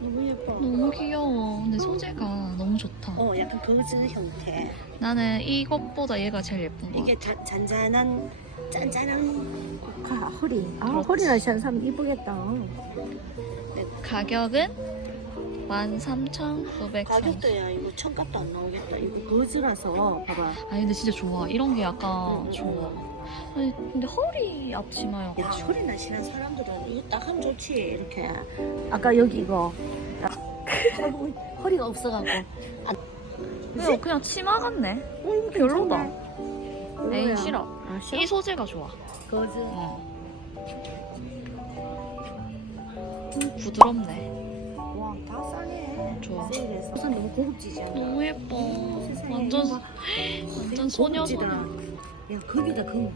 너무 예뻐. 너무 귀여워. 근데 소재가 너무 좋다. 어, 약간 거즈 형태. 나는 이것보다 얘가 제일 예쁜 거 이게 같아. 자, 잔잔한 짠짠한 가 허리. 아 그렇지. 허리 나시는 사람 이쁘겠다. 가격은 13,900원. 가격도야 이거 천값도 안 나오겠다. 이거 거즈라서 봐봐. 아니 근데 진짜 좋아. 이런 게 약간 응, 응, 좋아. 아니 근데 허리 야, 앞치마여가지고. 소리 나시는 사람들은 이거 딱 하면 좋지 이렇게. 아까 여기 이거 허리가 없어갖고. 그냥, 그냥 치마 같네. 어, 이거 별로다. 에이. 싫어. 아, 싫어? 이 소재가 좋아. 거즈. 응. 부드럽네. 와, 다 싸네. 좋아. 세일해서. 우선 너무 고급지지 않아? 너무 예뻐. 세상에, 완전 이거 봐. 완전 소녀 고급지더라. 소녀. 야, 거기다 금.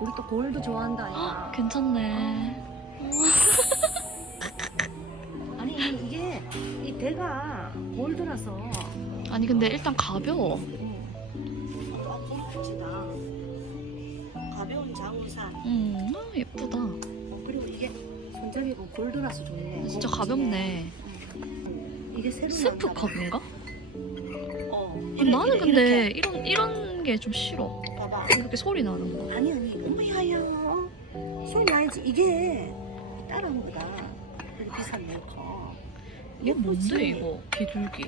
우리 또 골도 좋아한다. 헉, 야. 괜찮네. 아니 이게 이 대가 골드라서 아니 근데 일단 가벼워. 완전 예쁘지다. 가벼운 자우산. 음, 아, 예쁘다. 그리고 이게 손잡이고 골드라서 좋네. 진짜 고급지네. 가볍네. 이게 새로 스프 나왔나 봐. 컵인가? 어. 아, 나는 근데 이런 이런 게 좀 싫어. 이렇게. 소리 나는 거. 아니 아니. 어머야야. 소리 나야지. 이게 따라한 거다. 그래 비싼 메이커. 이게 뭔데 이거? 비둘기.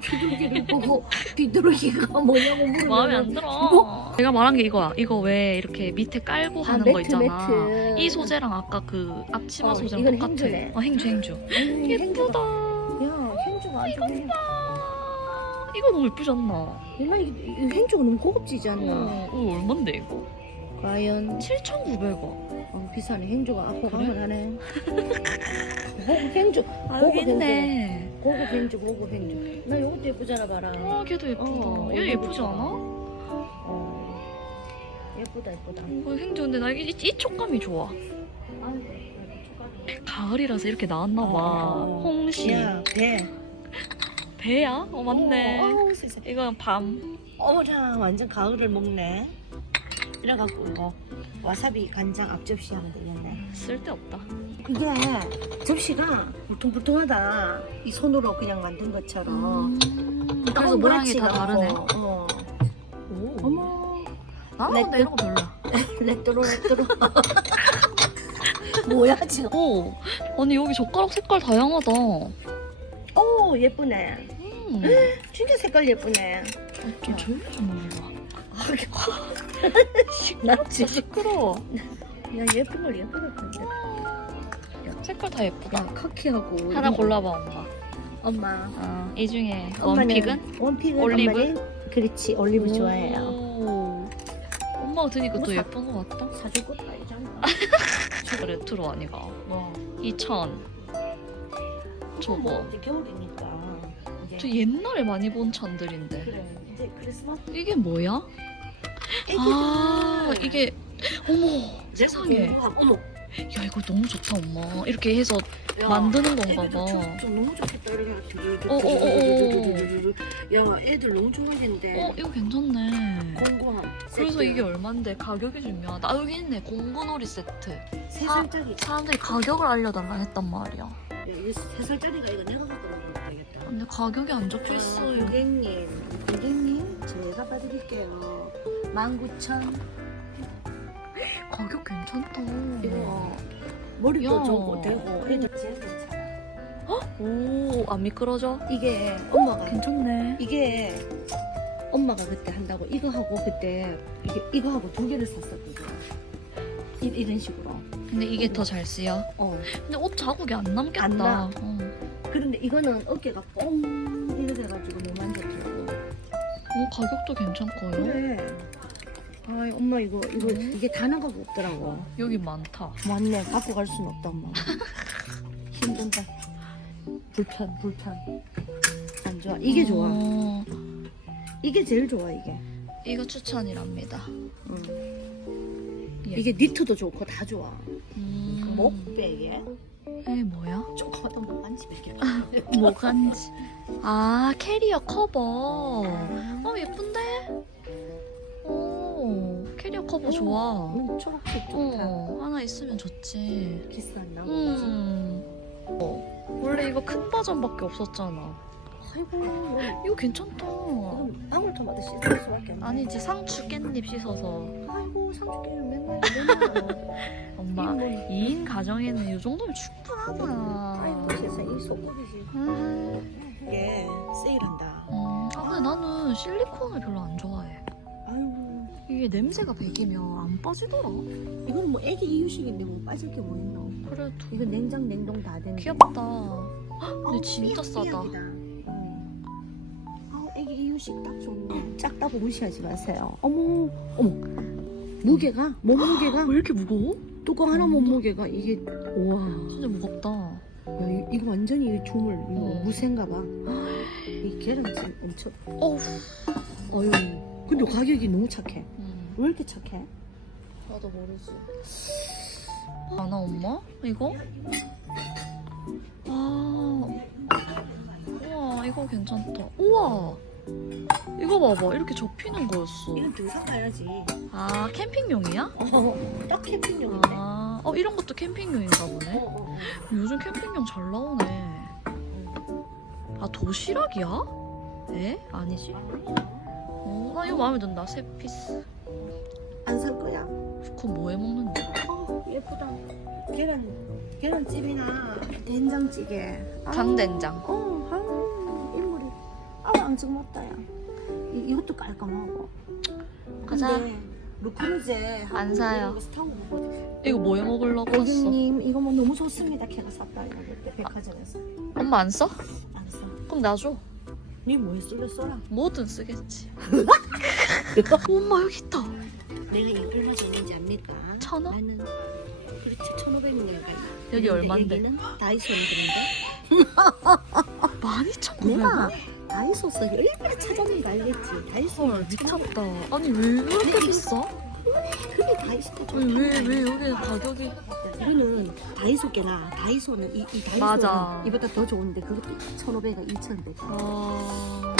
비둘기를 보고 비둘기가 뭐냐고 물으면 마음에 안 들어. 내가 말한 게 이거야. 이거 왜 이렇게 밑에 깔고 아, 하는 매트, 거 있잖아. 매트. 이 소재랑 아까 그 앞치마 어, 소재랑 이건 똑같아. 행주네. 어, 행주 행주. 음, 예쁘다. 야 행주가 아주 그냥 아, 이거 너무 예쁘지 않나? 얘나 이 행주가 너무 고급지지 않나? 어, 이거 얼만데 이거? 과연 7,900원. 어, 비싸네 행주가 아고 그래? 가면 하네. 고급 행주 아, 고급 여기 있네. 고급 행주 고급 행주. 나 요것도 예쁘잖아 봐라. 어, 걔도 예쁘다. 어, 얘 예쁘지. 않아? 어. 예쁘다 예쁘다. 이거 행주 근데 나 이, 이 촉감이 좋아. 아, 네. 가을이라서 이렇게 나왔나 봐. 어. 홍시. 야 배. 배야? 어 맞네. 어, 세상에. 이건 밤. 어머나 완전 가을을 먹네. 이래갖고 이거 와사비 간장 앞접시 하면 되겠네. 쓸데없다. 이게 접시가 울퉁불퉁하다. 이 손으로 그냥 만든 것처럼. 음, 너무 그래서 모양이 다 다르네. 어. 오. 어머. 나는 근데 이런 거 별로야. 레트로 레트로. 뭐야 지금? 오. 아니 여기 젓가락 색깔 다양하다. 오 예쁘네. 음. 진짜 색깔 예쁘네. 좀 조용히 좀 먹어봐. 나 진짜 진짜. 시끄러워. 야 예쁜 걸 예쁘다 근데. 색깔 다 예쁘다. 야 카키하고 하나 골라봐 엄마. 엄마. 어, 이 중에 원픽은? 원픽은 올리브? 엄마는 그렇지 올리브 좋아해요. 오. 엄마가 드니까 또뭐 사- 예쁜 것 같다. 사줄 것도 아니잖아. 저거 레트로 아니가. 뭐. 2000. 저거. 뭐 이제 겨울이니까. 이제 저 옛날에 많이 본 찬들인데. 그래 이제 크리스마스. 이게 뭐야? 아 이게 어머 세상에. 어머. 야 이거 너무 좋다 엄마. 이렇게 해서 야, 만드는 건가 애들 봐. 좀, 좀 너무 좋겠다 이렇게. 어, 어, 어, 야 애들 너무 좋아하겠는데. 어 이거 괜찮네. 공구함. 그래서 이게 얼만데 가격이 중요하다. 아 여기 있네 공구놀이 세트. 세 사- 살짜리. 사람들이 가격을 알려달라 했단 말이야. 야 이거 세 살짜리가 이거 내가 갖고 먹으면 되겠다. 근데 가격이 안 적혀 있어요. 고객님, 고객님, 제가 봐드릴게요. 19,000. 가격 괜찮다. 이거 머리도 야. 좋고 되고 애들 제일 괜찮아. 오, 안 미끄러져? 이게 엄마가 괜찮네. 이게 엄마가 그때 한다고 이거 하고 그때 이게 이거 하고 두 개를 샀었거든. 이, 이런 식으로. 근데 이게 더 잘 쓰여. 어. 근데 옷 자국이 안 남겠다. 안 나. 어. 그런데 이거는 어깨가 뽕 이래 돼가지고 안 좋더라고. 어, 가격도 괜찮고요. 그래. 아 엄마 이거 이거 음. 이게 다 나가고 없더라고. 여기 많다. 맞네 갖고 갈 수는 없다 엄마 힘든다 불편 불편 안 좋아 이게 좋아 어, 이게 제일 좋아 이게 이거 추천이랍니다. 이게 니트도 좋고 다 좋아 음. 목베개 에 뭐야? 조그마한 목안지 베개 뭐간지. 아 캐리어 커버. 어 예쁜데? 오 캐리어 커버 좋아. 음, 초록색 좋다. 어, 하나 있으면 좋지. 비싼 나무. 음. 어. 원래 이거 큰 버전밖에 없었잖아. 아이고, 이거 괜찮다. 이건 방울토마토 씻을 수밖에 없네. 아니지 상추 깻잎 씻어서. 아이고, 삼촌끼리 맨날 맨날. 엄마 뭐, 2인 가정에는 이 정도면 충분하다. 아이고, 세상 이 소고기지. 음. 이게 세일한다. 음. 아 근데 나는 실리콘을 별로 안 좋아해. 아이고, 이게 냄새가 배기면 안 빠지더라. 이거는 뭐 애기 이유식인데 뭐 빠질 게뭐 있노? 그래도 이거 냉장 냉동 다 되는. 귀엽다. 헉, 근데 진짜 싸다. 아, 이유식 딱 좋네. 작다고 무시하지 마세요. 어머, 어머. 무게가 몸무게가 왜 이렇게 무거워? 뚜껑 하나 몸무게가 이게 우와. 진짜 무겁다. 야, 이- 이거 완전히 이 조물 이거 어. 무쇠인가 봐. 이 계란찜 엄청. 어우. 어유. 근데 가격이 너무 착해. 음. 왜 이렇게 착해? 나도 모르지. 아나 엄마? 이거? 아. 우와 이거 괜찮다. 우와. 이거 봐봐 이렇게 접히는 거였어. 이건 등산 가야지. 아 캠핑용이야? 어, 딱 캠핑용인데. 아, 어 이런 것도 캠핑용인가 어, 보네. 어, 어. 요즘 캠핑용 잘 나오네. 아 도시락이야? 에? 아니지? 어, 나 이거 마음에 든다. 세 피스. 안 살 거야? 그거 뭐해 먹는데? 어, 예쁘다. 계란 계란찜이나 된장찌개. 아우, 장된장. 어. 아우 앙증 맞다 야. 이, 이것도 깔끔하고. 가자. 루크루제 안 사요. 이거 뭐 해 먹으려고 샀어? 고객님 이거 뭐 너무 좋습니다. 걔가 샀다 이거 그때 백화점에서 엄마 안 써? 안 사. 그럼 놔줘. 니 뭐에 쓸래 써라. 뭐든 쓰겠지. 엄마 여기 있다. 내가 이거 얼마 줬는지 압니까? 천 원? 나는 그렇지 1,500원인가 여기 얼만데? 여기는 다이소는 그런데 많이 천구백 내가 원? 다이소에서 얼마나 찾았는가 알겠지 다이소 헐 미쳤다. 아니 왜 이렇게 비싸? 근데 다이소가 좀 아니 왜 왜 여기 가격이? 이거는 다이소 게나 다이소는 이, 이 다이소는 맞아. 이보다 더 좋은데 그것도 1,500원 2,100원 아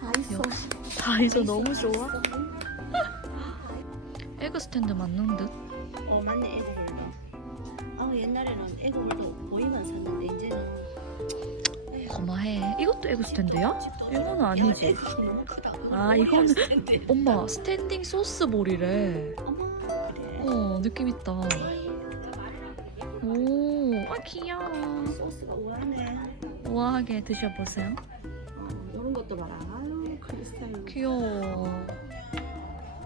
다이소 역시 다이소 너무 좋아. 에그 스탠드 맞는 듯. 어 맞네 에그홀더 아 옛날에는 에그홀더 보이만 샀는데 이제는 고마해. 이것도 에그 스탠드야? 이거는 아니지. 아, 이거는-. 엄마 스탠딩 소스 볼이래. 어 느낌 있다. 오, 아 귀여워. 소스가 우아하네 우아하게 드셔보세요. 어, 이런 것도 봐라 아유 크리스탈 귀여워.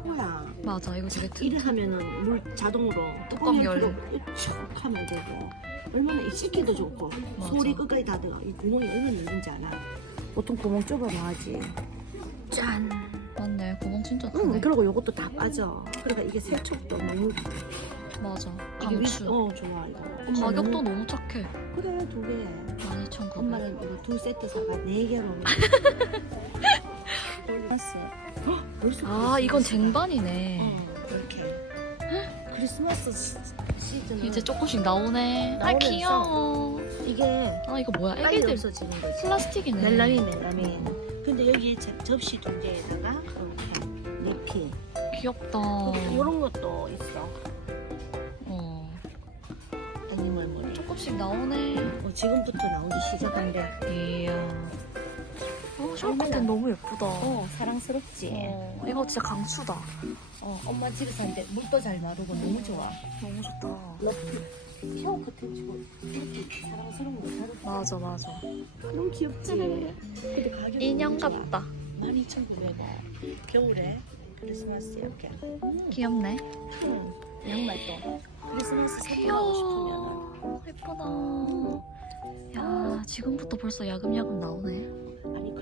뭐야 맞아, 이거 되게 특. 이래 하면은 물 자동으로 뚜껑 열. 촥 하면 되고 얼마나 이 씻기도 좋고 맞아. 소리 끝까지 다 들어가 이 구멍이 얼마나 넓은지 알아 보통 구멍 좁아야 하지 짠 맞네, 구멍 진짜 응, 크네. 그리고 이것도 다 빠져 그러니까 이게 세척도 너무 맞아, 이게 위- 강추. 어 좋아 이거 가격도 엄마는- 너무 착해. 그래 두개 12,900원. 엄마는 이거 두 세트 사가 네 개로 크리스마스 벌써 아, 이건. 쟁반이네. 어, 이렇게 크리스마스 시- 시즌 이제 조금씩 나오네. 아, 나오면서 귀여워. 이게 아, 이거 뭐야? 빨리 애기들 없어지는 거지 플라스틱이네. 멜라민 멜라민 근데 여기 접- 접시 두 개에다가 이렇게 리필 귀엽다. 이런 것도 있어 어. 애니멀물 조금씩 나오네. 어, 지금부터 나오기 시작한대 이야. 어? 커튼 너무 예쁘다. 어 사랑스럽지 어, 이거 진짜 강추다. 어, 엄마 집에서 하는데 물도 잘 마르고 너무 좋아 너무 좋다. 러프 샤워 커튼 치고 이렇게 사랑스러운 거 다르다 맞아, 맞아. 너무 귀엽지 근데 가격이 인형. 같다. 12,900원 겨울에 크리스마스 이렇게 귀엽네. 응. 양말도 크리스마스 선물하고 귀여워. 예쁘다. 야, 지금부터 벌써 야금야금 나오네.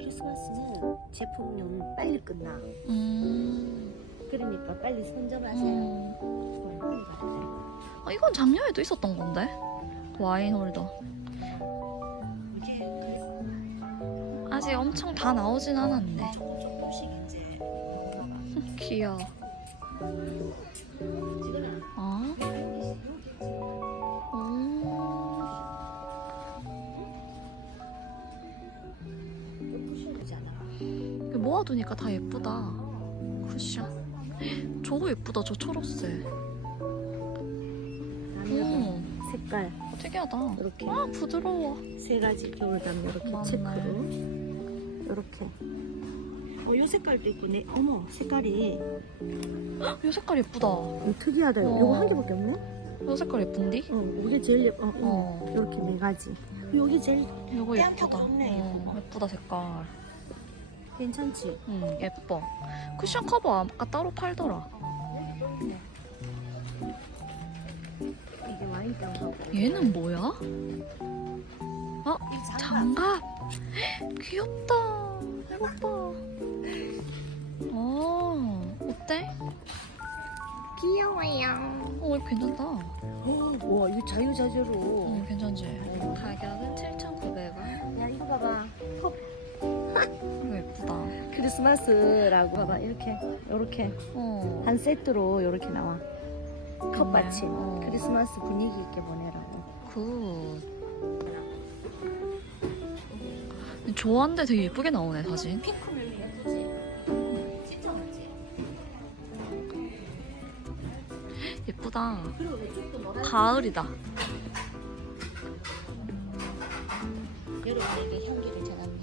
크리스마스는 제품용 빨리 끝나 음. 그러니까 빨리 선점하세요 음. 아, 이건 작년에도 있었던 건데. 와인 홀더. 이게 그 아직 엄청 다 나오진 않았네. 조금 조금씩 이제 나오나 귀여워. 지금. 부셔지잖아 이거 모아두니까 다 예쁘다. 쿠션. 저거 예쁘다 저 초록색. 남녀 음 색깔 특이하다. 이렇게 아 부드러워. 세 가지 겨울 담요 이렇게 맞네. 체크로 이렇게. 어, 요 색깔도 있고, 네, 어머, 색깔이 이 색깔 예쁘다. 어, 특이하다. 어. 이거 한 개밖에 없네? 이 색깔 예쁜디? 어, 이게 제일 예뻐. 어, 어. 어. 이렇게 네 가지. 여기 제일 이거 떼한 예쁘다. 어, 이거. 예쁘다 색깔. 괜찮지? 응 예뻐. 쿠션 커버 아까 따로 팔더라. 이게 와인병하고. 얘는 뭐야? 이 장갑. 귀엽다. 해봐봐. 어 어때? 귀여워요. 어 이거 괜찮다. 와, 이거 자유자재로. 어 괜찮지. 가격은 7,900원. 야, 이거 봐봐. 크리스마스라고 봐봐. 이렇게, 이렇게. 어. 한 세트로 이렇게 나와. 컵 받침. 어. 크리스마스 분위기 있게 보내라고. 굿. 좋아하는데 되게 예쁘게 나오네 사진. 핑크면 예쁘지? 진짜 맞지? 예쁘다. 가을이다. 여러분에게 향기를 전합니다.